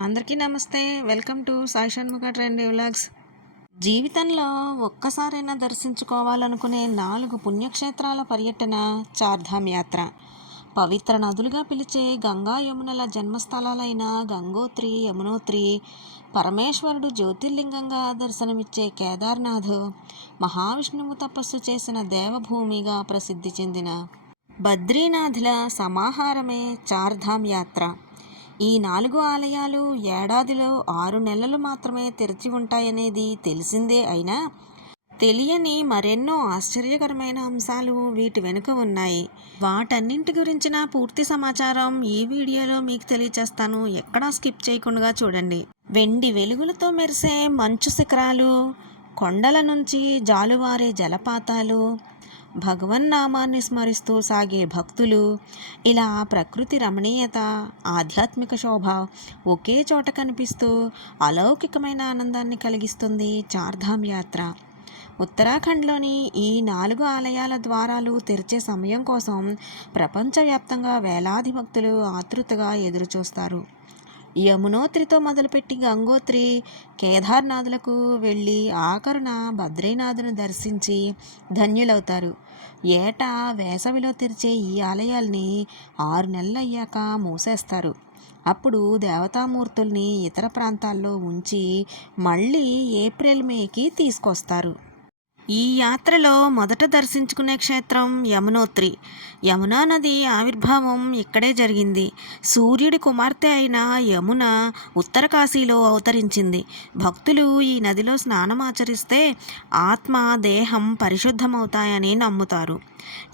అందరికీ నమస్తే. Welcome to Sai Shanmukha trend vlogs. జీవితంలో ఒక్కసారైనా దర్శించుకోవాలనుకునే నాలుగు పుణ్యక్షేత్రాల పర్యటన చార్ధామ్ యాత్ర. పవిత్ర నదులుగా పిలిచే గంగా యమునల జన్మస్థలాలైన గంగోత్రి యమునోత్రి పరమేశ్వరుడు జ్యోతిర్లింగంగా దర్శనమిచ్చే కేదార్నాథ్ మహావిష్ణువు తపస్సు చేసిన దేవభూమిగా ప్రసిద్ధి చెందిన బద్రీనాథుల సమాహారమే చార్ధామ్ యాత్ర. ఈ నాలుగు ఆలయాలు ఏడాదిలో ఆరు నెలలు మాత్రమే తెరిచి ఉంటాయనేది తెలిసిందే అయినా తెలియని మరెన్నో ఆశ్చర్యకరమైన అంశాలు వీటి వెనుక ఉన్నాయి. వాటన్నింటి గురించిన పూర్తి సమాచారం ఈ వీడియోలో మీకు తెలియచేస్తాను. ఎక్కడా స్కిప్ చేయకుండా చూడండి. వెండి వెలుగులతో మెరిసే మంచు శిఖరాలు కొండల నుంచి జాలువారే జలపాతాలు భగవన్నామాన్ని స్మరిస్తూ సాగే భక్తులు. ఇలా ప్రకృతి రమణీయత ఆధ్యాత్మిక శోభ ఒకే చోట కనిపిస్తూ అలౌకికమైన ఆనందాన్ని కలిగిస్తుంది చార్ధామ్ యాత్ర. ఉత్తరాఖండ్లోని ఈ నాలుగు ఆలయాల ద్వారాలు తెరిచే సమయం కోసం ప్రపంచవ్యాప్తంగా వేలాది భక్తులు ఆతృతగా ఎదురుచూస్తారు. యమునోత్రితో మొదలుపెట్టి గంగోత్రి కేదార్నాథులకు వెళ్ళి ఆఖరున బద్రీనాథును దర్శించి ధన్యులవుతారు. ఏటా వేసవిలో తెరిచే ఈ ఆలయాల్ని ఆరు నెలలు అయ్యాక మూసేస్తారు. అప్పుడు దేవతామూర్తుల్ని ఇతర ప్రాంతాల్లో ఉంచి మళ్ళీ ఏప్రిల్ మేకి తీసుకొస్తారు. ఈ యాత్రలో మొదట దర్శించుకునే క్షేత్రం యమునోత్రి. యమునా నది ఆవిర్భావం ఇక్కడే జరిగింది. సూర్యుడి కుమార్తె అయిన యమున ఉత్తర కాశీలో అవతరించింది. భక్తులు ఈ నదిలో స్నానం ఆచరిస్తే ఆత్మ దేహం పరిశుద్ధమవుతాయని నమ్ముతారు.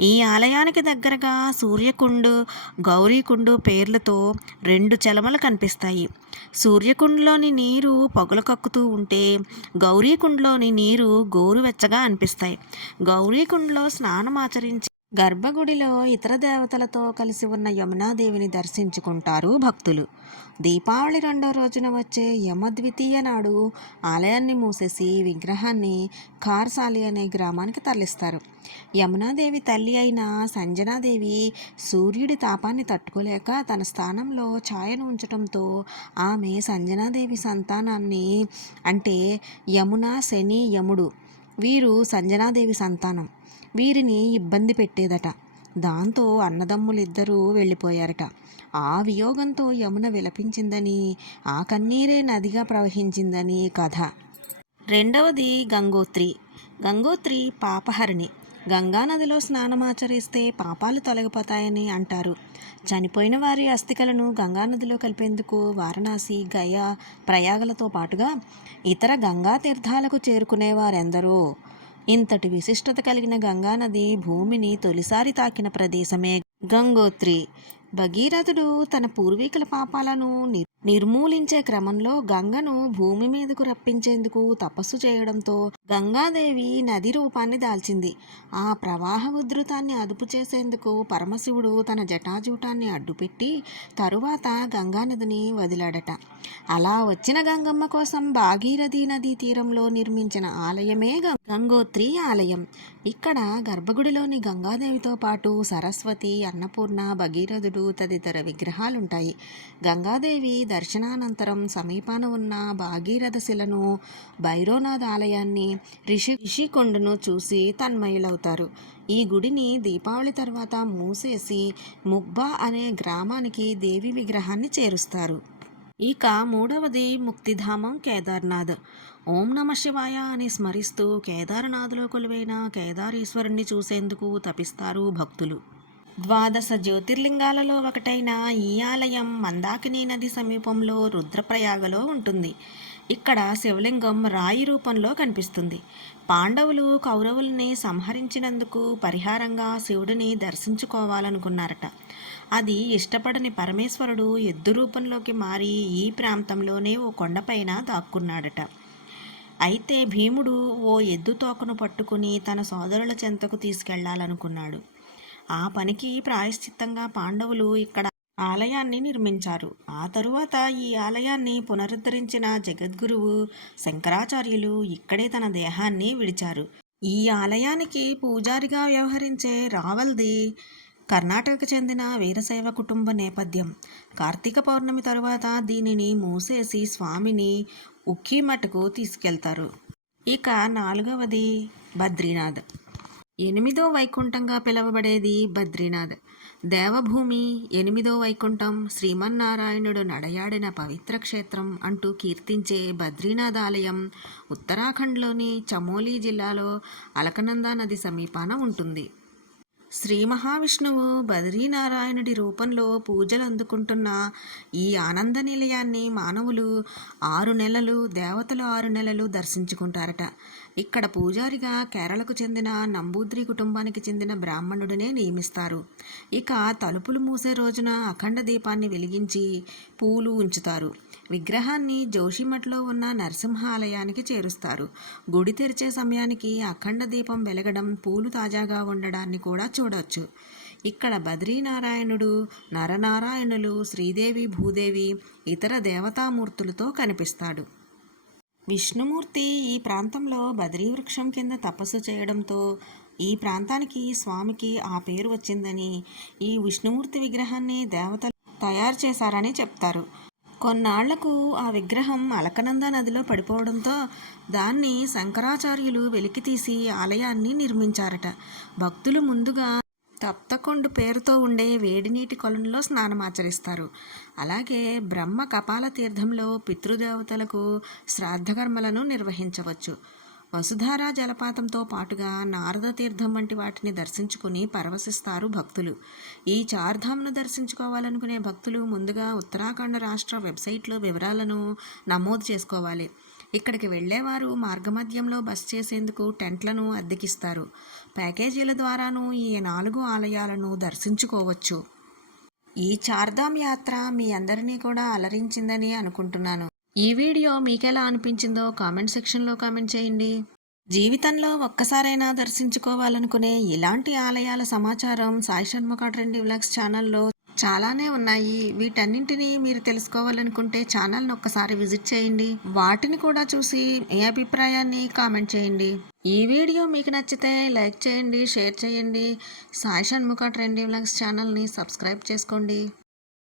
ఈ ఆలయానికి దగ్గరగా సూర్యకుండు గౌరీకుండు పేర్లతో రెండు చలమలు కనిపిస్తాయి. సూర్యకుండ్లోని నీరు పొగలు కక్కుతూ ఉంటే గౌరీకుండలోని నీరు గోరువెచ్చగా అనిపిస్తాయి. గౌరీకుండ్లో స్నానం ఆచరించి గర్భగుడిలో ఇతర దేవతలతో కలిసి ఉన్న యమునాదేవిని దర్శించుకుంటారు భక్తులు. దీపావళి రెండో రోజున వచ్చే యమద్వితీయ నాడు ఆలయాన్ని మూసేసి విగ్రహాన్ని కార్సాలి అనే గ్రామానికి తరలిస్తారు. యమునాదేవి తల్లి అయిన సంజనాదేవి సూర్యుడి తాపాన్ని తట్టుకోలేక తన స్థానంలో ఛాయను ఉంచడంతో ఆమె సంజనాదేవి సంతానాన్ని అంటే యమున శని యముడు వీరు సంజనాదేవి సంతానం. వీరిని ఇబ్బంది పెట్టేదట. దాంతో అన్నదమ్ములిద్దరూ వెళ్ళిపోయారట. ఆ వియోగంతో యమున విలపించిందని ఆ కన్నీరే నదిగా ప్రవహించిందని కథ. రెండవది గంగోత్రి. గంగోత్రి పాపహరిణి. గంగానదిలో స్నానమాచరిస్తే పాపాలు తొలగిపోతాయని అంటారు. చనిపోయిన వారి అస్థికలను గంగానదిలో కలిపేందుకు వారణాసి గయా ప్రయాగలతో పాటుగా ఇతర గంగా తీర్థాలకు చేరుకునేవారెందరో ఇంతటి విశిష్టత కలిగిన గంగానది భూమిని తొలిసారి తాకిన ప్రదేశమే గంగోత్రి. భగీరథుడు తన పూర్వీకుల పాపాలను నిర్మూలించే క్రమంలో గంగను భూమి మీదకు రప్పించేందుకు తపస్సు చేయడంతో గంగాదేవి నది రూపాన్ని దాల్చింది. ఆ ప్రవాహ ఉధృతాన్ని అదుపు చేసేందుకు పరమశివుడు తన జటాజూటాన్ని అడ్డుపెట్టి తరువాత గంగానదిని వదిలాడట. అలా వచ్చిన గంగమ్మ కోసం భాగీరథి నదీ తీరంలో నిర్మించిన ఆలయమే గంగోత్రి ఆలయం. ఇక్కడ గర్భగుడిలోని గంగాదేవితో పాటు సరస్వతి అన్నపూర్ణ భగీరథుడు తదితర విగ్రహాలుంటాయి. గంగాదేవి దర్శనానంతరం సమీపాన ఉన్న భాగీరథ శిలను భైరోనాథ్ ఆలయాన్ని రిషి రిషికొండను చూసి తన్మయులవుతారు. ఈ గుడిని దీపావళి తర్వాత మూసేసి ముగ్బా అనే గ్రామానికి దేవి విగ్రహాన్ని చేరుస్తారు. ఇక మూడవది ముక్తిధామం కేదార్నాథ్. ఓం నమ శివాయ అని స్మరిస్తూ కేదార్నాథ్లో కొలువైన కేదారీశ్వరుణ్ణి చూసేందుకు తపిస్తారు భక్తులు. ద్వాదశ జ్యోతిర్లింగాలలో ఒకటైన ఈ ఆలయం మందాకిని నది సమీపంలో రుద్రప్రయాగలో ఉంటుంది. ఇక్కడ శివలింగం రాయి రూపంలో కనిపిస్తుంది. పాండవులు కౌరవుల్ని సంహరించినందుకు పరిహారంగా శివుడిని దర్శించుకోవాలనుకున్నారట. అది ఇష్టపడని పరమేశ్వరుడు ఎద్దు రూపంలోకి మారి ఈ ప్రాంతంలోనే ఓ కొండపైన దాక్కున్నాడట. అయితే భీముడు ఓ ఎద్దు తోకను పట్టుకుని తన సోదరుల చెంతకు తీసుకెళ్ళాలనుకున్నాడు. ఆ పనికి ప్రాయశ్చిత్తంగా పాండవులు ఇక్కడ ఆలయాన్ని నిర్మించారు. ఆ తరువాత ఈ ఆలయాన్ని పునరుద్ధరించిన జగద్గురువు శంకరాచార్యులు ఇక్కడే తన దేహాన్ని విడిచారు. ఈ ఆలయానికి పూజారిగా వ్యవహరించే రావల్ది కర్ణాటకకు చెందిన వీరశైవ కుటుంబ నేపథ్యం. కార్తీక పౌర్ణమి తరువాత దీనిని మూసేసి స్వామిని ఉక్కీమఠకు తీసుకెళ్తారు. ఇక నాలుగవది బద్రీనాథ్. ఎనిమిదో వైకుంఠంగా పిలవబడేది బద్రీనాథ్. దేవభూమి ఎనిమిదో వైకుంఠం శ్రీమన్నారాయణుడు నడయాడిన పవిత్ర క్షేత్రం అంటూ కీర్తించే బద్రీనాథ్ ఆలయం ఉత్తరాఖండ్లోని చమోలీ జిల్లాలో అలకనందా నది సమీపాన ఉంటుంది. శ్రీ మహావిష్ణువు బద్రీనారాయణుడి రూపంలో పూజలు అందుకుంటున్న ఈ ఆనంద నిలయాన్ని మానవులు ఆరు నెలలు దేవతలు ఆరు నెలలు దర్శించుకుంటారట. ఇక్కడ పూజారిగా కేరళకు చెందిన నంబూద్రి కుటుంబానికి చెందిన బ్రాహ్మణుడినే నియమిస్తారు. ఇక తలుపులు మూసే రోజున అఖండ దీపాన్ని వెలిగించి పూలు ఉంచుతారు. విగ్రహాన్ని జోషిమఠలో ఉన్న నరసింహ ఆలయానికి చేరుస్తారు. గుడి తెరిచే సమయానికి అఖండ దీపం వెలగడం పూలు తాజాగా ఉండడాన్ని కూడా చూడవచ్చు ఇక్కడ బద్రీనారాయణుడు నరనారాయణులు శ్రీదేవి భూదేవి ఇతర దేవతామూర్తులతో కనిపిస్తాడు. విష్ణుమూర్తి ఈ ప్రాంతంలో బద్రీ వృక్షం కింద తపస్సు చేయడంతో ఈ ప్రాంతానికి స్వామికి ఆ పేరు వచ్చిందని ఈ విష్ణుమూర్తి విగ్రహాన్ని దేవతలు తయారు చేశారని చెప్తారు. కొన్నాళ్ళకు ఆ విగ్రహం అలకనంద నదిలో పడిపోవడంతో దాన్ని శంకరాచార్యులు వెలికితీసి ఆలయాన్ని నిర్మించారట. భక్తులు ముందుగా తప్తకొండు పేరుతో ఉండే వేడినీటి కొలంలో స్నానమాచరిస్తారు అలాగే బ్రహ్మ కపాల తీర్థంలో పితృదేవతలకు శ్రాద్ధకర్మలను నిర్వహించవచ్చు. వసుధారా జలపాతంతో పాటుగా నారద తీర్థం వంటి వాటిని దర్శించుకుని పరవశిస్తారు భక్తులు. ఈ చార్ధామ్ను దర్శించుకోవాలనుకునే భక్తులు ముందుగా ఉత్తరాఖండ్ రాష్ట్ర వెబ్సైట్లో వివరాలను నమోదు చేసుకోవాలి. ఇక్కడికి వెళ్ళేవారు మార్గమధ్యంలో బస్ చేసేందుకు టెంట్లను అద్దెకిస్తారు. ప్యాకేజీల ద్వారాను ఈ నాలుగు ఆలయాలను దర్శించుకోవచ్చు. ఈ చార్ధామ్ యాత్ర మీ అందరినీ కూడా అలరించిందని అనుకుంటున్నాను. ఈ వీడియో మీకెలా అనిపించిందో కామెంట్ సెక్షన్లో కామెంట్ చేయండి. జీవితంలో ఒక్కసారైనా దర్శించుకోవాలనుకునే ఇలాంటి ఆలయాల సమాచారం సాయి షణ్ముఖ ట్రెండ్ వ్లాగ్స్ ఛానల్లో చాలానే ఉన్నాయి. వీటన్నింటినీ మీరు తెలుసుకోవాలనుకుంటే ఛానల్ని ఒక్కసారి విజిట్ చేయండి. వాటిని కూడా చూసి మీ అభిప్రాయాన్ని కామెంట్ చేయండి. ఈ వీడియో మీకు నచ్చితే లైక్ చేయండి షేర్ చేయండి. సాయి షణ్ముఖ ట్రెండింగ్ వ్లాగ్స్ ఛానల్ని సబ్స్క్రైబ్ చేసుకోండి.